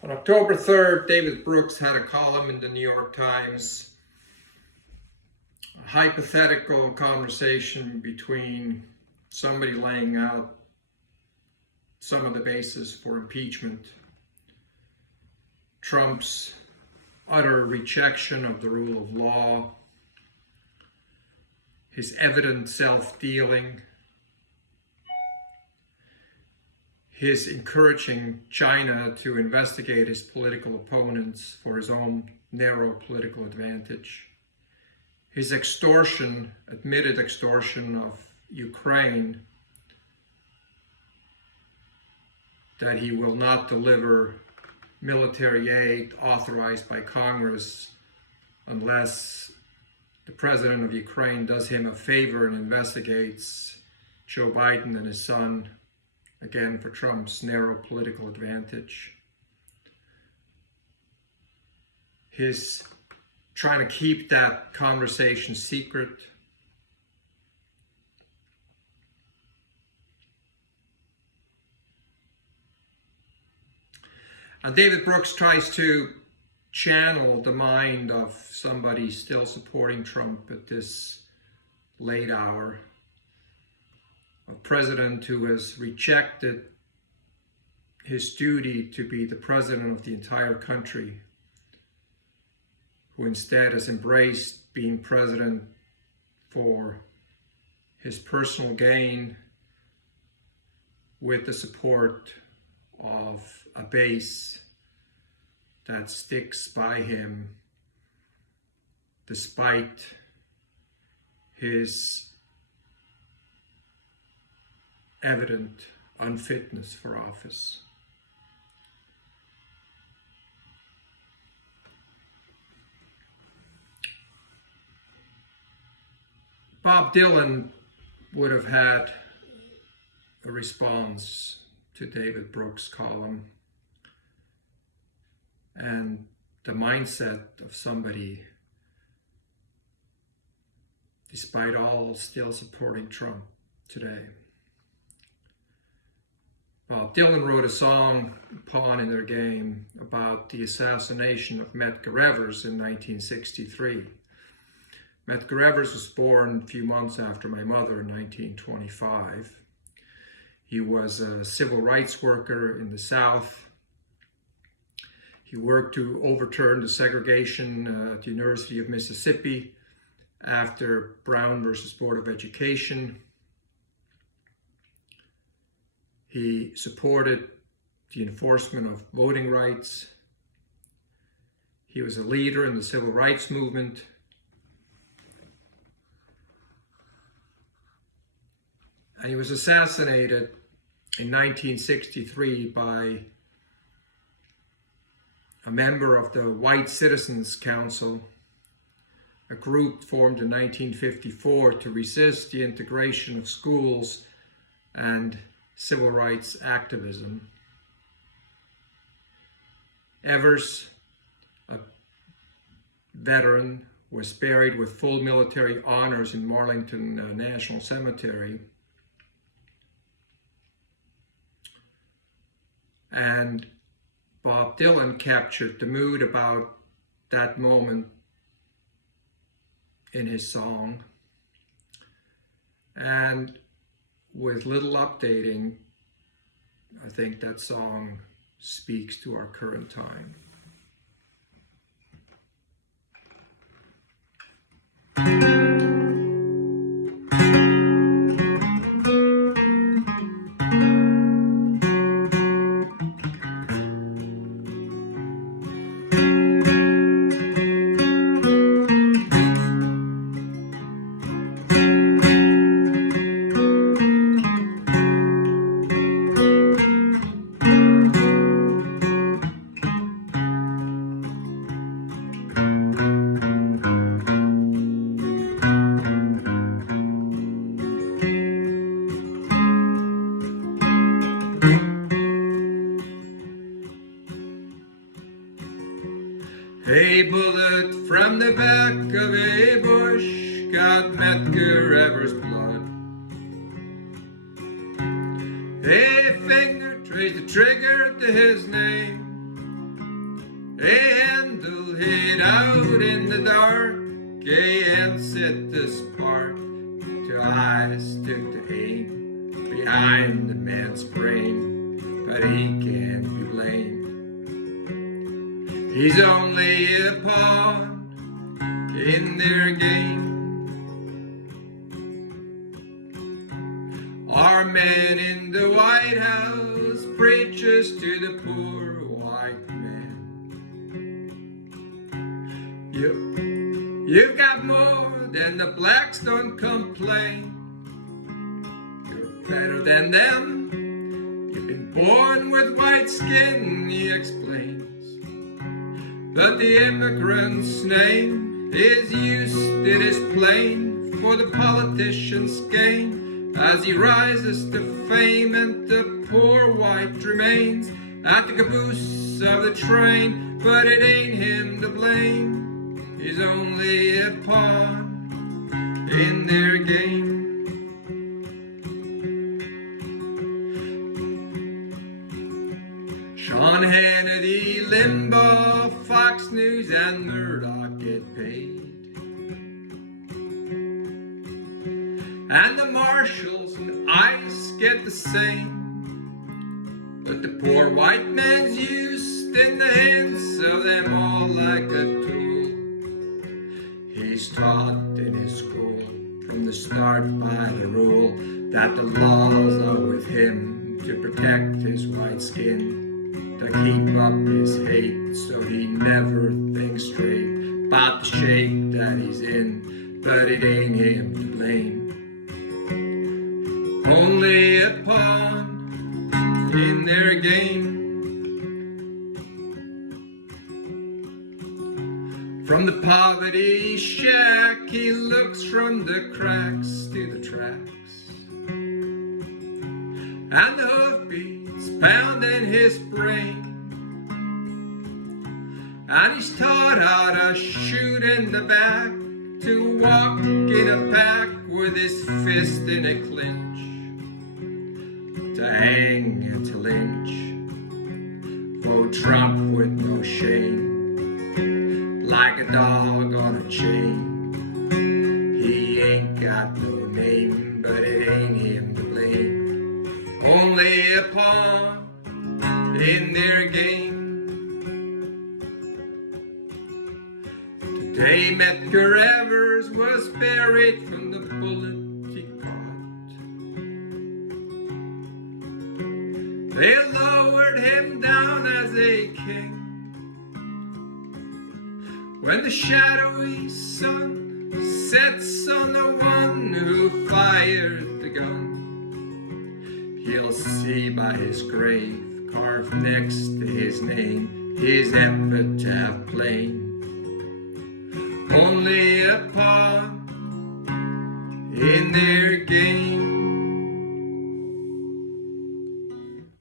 On October 3rd, David Brooks had a column in the New York Times, a hypothetical conversation between somebody laying out some of the basis for impeachment, Trump's utter rejection of the rule of law, his evident self-dealing, his encouraging China to investigate his political opponents for his own narrow political advantage, his extortion, admitted extortion of Ukraine, that he will not deliver military aid authorized by Congress unless the president of Ukraine does him a favor and investigates Joe Biden and his son, again for Trump's narrow political advantage. His trying to keep that conversation secret. And David Brooks tries to channel the mind of somebody still supporting Trump at this late hour, a president who has rejected his duty to be the president of the entire country, who instead has embraced being president for his personal gain with the support of a base that sticks by him despite his evident unfitness for office. Bob Dylan would have had a response to David Brooks' column and the mindset of somebody, despite all, still supporting Trump today. Well, Dylan wrote a song, Pawn in Their Game, about the assassination of Medgar Evers in 1963. Medgar Evers was born a few months after my mother in 1925. He was a civil rights worker in the South. He worked to overturn the segregation at the University of Mississippi after Brown versus Board of Education. He supported the enforcement of voting rights. He was a leader in the civil rights movement. And he was assassinated in 1963 by a member of the White Citizens Council, a group formed in 1954 to resist the integration of schools and civil rights activism. Evers, a veteran, was buried with full military honors in Marlington National Cemetery. And Bob Dylan captured the mood about that moment in his song. And with little updating, I think that song speaks to our current time. A bullet from the back of a bush got Medgar Evers' blood. A finger traced the trigger to his name. handle hid out in the dark, and set the spark till eyes took to aim behind the man's brain, but he can't be blamed. He's only a pawn in their game. Our man in the White House preaches to the poor white man. You've got more than the blacks, don't complain. You're better than them. You've been born with white skin, he explains. But the immigrant's name is used, it is plain, for the politician's gain. As he rises to fame and the poor white remains at the caboose of the train, but it ain't him to blame. He's only a pawn in their game. Sean Hannity, Limbaugh, Fox News, and Murdoch get paid. And the marshals and ICE get the same. But the poor white man's used in the hands of them all like a tool. He's taught in his school from the start by the rule that the laws are with him to protect his white skin, to keep up his hate so he never thinks straight about the shape that he's in, but it ain't him to blame. Only a pawn in their game. From the poverty shack, he looks from the cracks to the tracks, and the hoofbeats pound in his brain, and he's taught how to shoot in the back, to walk in a pack with his fist in a clinch, to hang and to lynch, vote Trump with no shame, like a dog on a chain. He ain't got no name, but it ain't him to blame. Only a pawn in their game. Today Medgar Evers was buried from the bullet he caught. They lowered him down as a king. When the shadowy sun sets on the one who fired the gun, he'll see by his grave, carved next to his name, his epitaph plain. Only a pawn in their